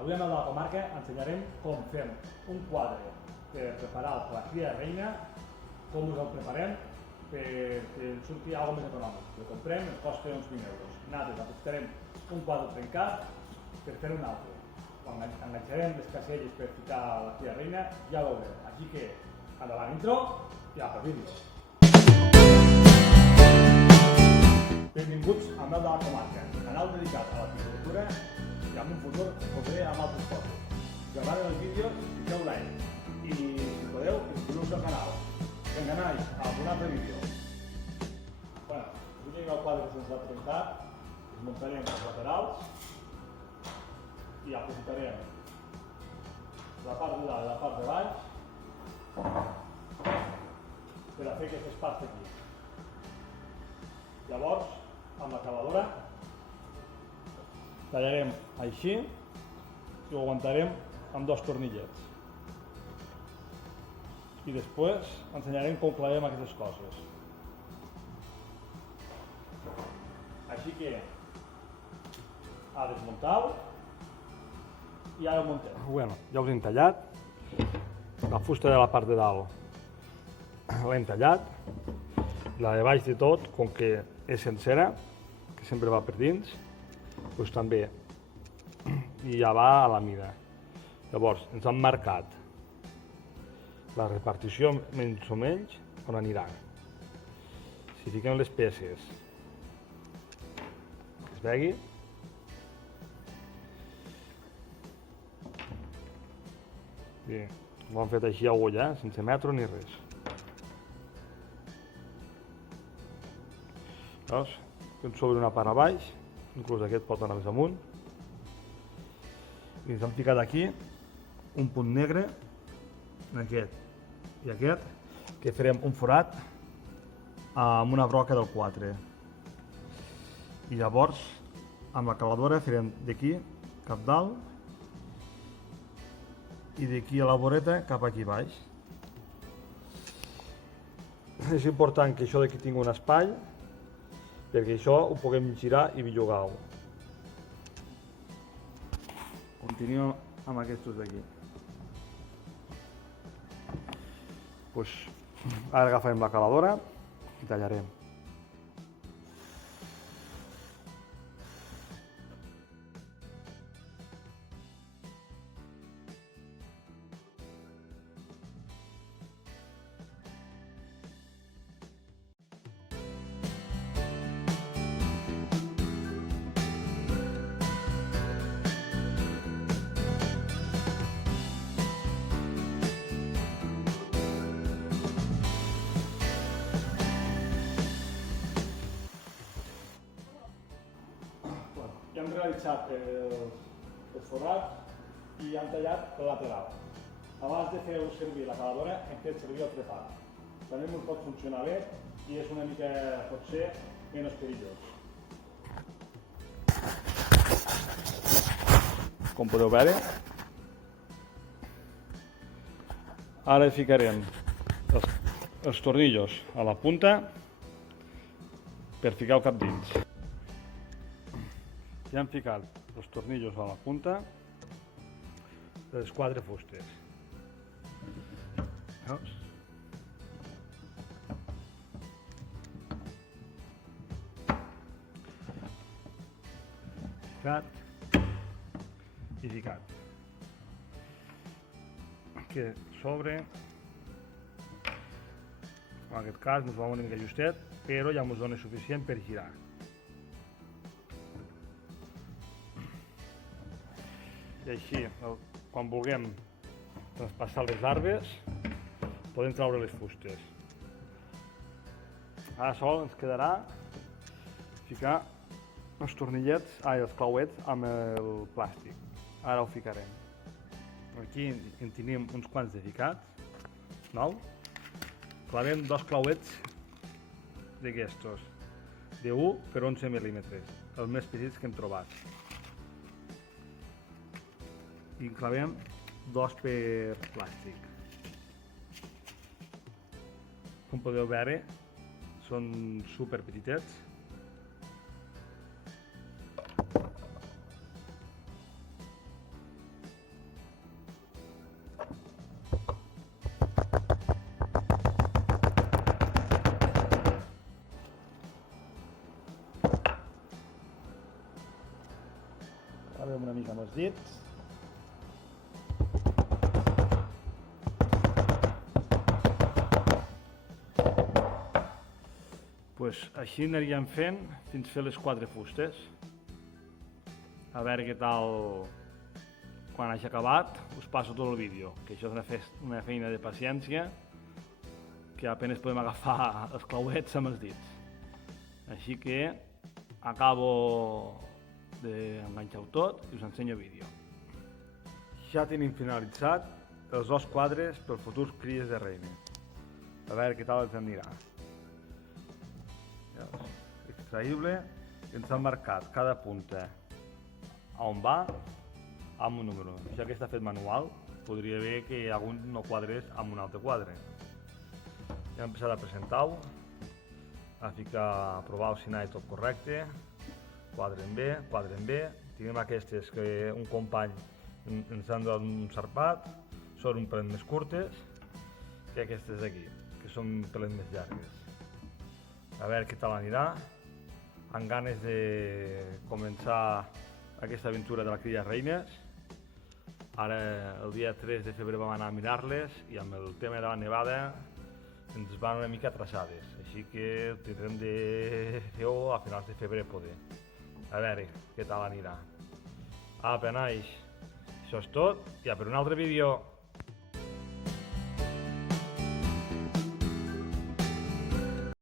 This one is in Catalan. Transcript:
Avui a la comarca ensenyarem com fem un quadre per preparar la cria de reina, com us el preparem perquè ens surti alguna més econòmic. El comprem, ens costa uns 20 euros. Nosaltres aprofitarem un quadre trencat per fer un altre. Quan enganxarem les caselles per ficar la cria de reina, ja ho veurem. Així que, endavant intro i apa, vídeo. Benvinguts al Mel de la Comarca, canal dedicat a la piscicultura i amb un futur poder amb altres coses. Si us agraden els vídeos, fiqueu like i, si podeu, inscriu-vos al canal. Vinga, nois, a un altre vídeo. Avui tenim el quadre que se'ns ha trencat, desmuntarem els laterals i aprofitarem la part de dalt i la part de baix per a fer aquestes parts aquí. Llavors, amb la cavadora tallarem així i ho aguantarem amb dos tornillets. I després ensenyarem com clavem aquestes coses. Així que a desmuntar-ho i ara ho muntem. Bueno, ja us hem tallat. La fusta de la part de dalt l'hem tallat. La de baix de tot, com que és sencera, que sempre va per dins, doncs també i ja va a la mida. Llavors, ens han marcat la repartició menys o menys on anirà. Si fiquem les peces que es vegi, bé, ho han fet així a ull, sense metro ni res. Veus? Fem sobre una part a baix, inclús aquest pot anar més amunt. I ens hem ficat aquí un punt negre, en aquest i aquest, que farem un forat amb una broca del 4. I llavors, amb la cavadora farem d'aquí cap dalt i d'aquí a la voreta cap aquí baix. És important que això d'aquí tingui un espai, perquè això ho puguem girar i bellugar-ho. Continuem amb aquests d'aquí. Ara agafarem la caladora i tallarem. Ja hem realitzat els forats i hem tallat el lateral. Abans de fer servir la caladora hem fet servir el trepat. També ens pot funcionar bé i és una mica, potser, menys perillós. Com podeu veure, ara ficarem els tornillos a la punta per ficar el cap dins. Ja hem ficat els tornillos a la punta de les 4 fustes. Veus? Ficat i ficat. Que sobre, en aquest cas ens va una mica justet, però ja ens dona suficient per girar. I així, quan vulguem traspassar les arbres, podem treure les fustes. Ara sol ens quedarà ficar els tornillets, els clauets amb el plàstic. Ara ho ficarem. Aquí en tenim uns quants de ficats. Clavem 2 clauets d'aquestos, de 1 per 11 mil·límetres, els més petits que hem trobat. I clavem 2 per plàstic. Com podeu veure, són super petitets. Acabem una mica amb els dits. Pues així aniríem fent fins fer les 4 fustes. A veure què tal quan hagi acabat, us passo tot el vídeo, que això és una feina de paciència, que apenas podem agafar els clauets amb els dits. Així que acabo d'enganxar-ho tot i us ensenyo el vídeo. Ja tenim finalitzat els 2 quadres per futurs cries de reines. A veure què tal ens anirà. Extraïble, i ens han marcat cada punta on va amb un número. Ja que està fet manual, podria haver que algun no quadrés amb un altre quadre. Ja hem empezat a presentar-ho, a ficar, a provar si anava tot correcte, quadre en B. Tenim aquestes que un company ens han donat un sarpat, són un pelet més curtes que aquestes d'aquí, que són un pelet més llargues. A veure què tal anirà, amb ganes de començar aquesta aventura de la cria de reines. Ara el dia 3 de febrer vam anar a mirar-les i amb el tema de la nevada ens van una mica atrasades, així que ho tindrem de fer a finals de febrer poder. A veure què tal anirà. Apa, nois, això és tot i a per un altre vídeo.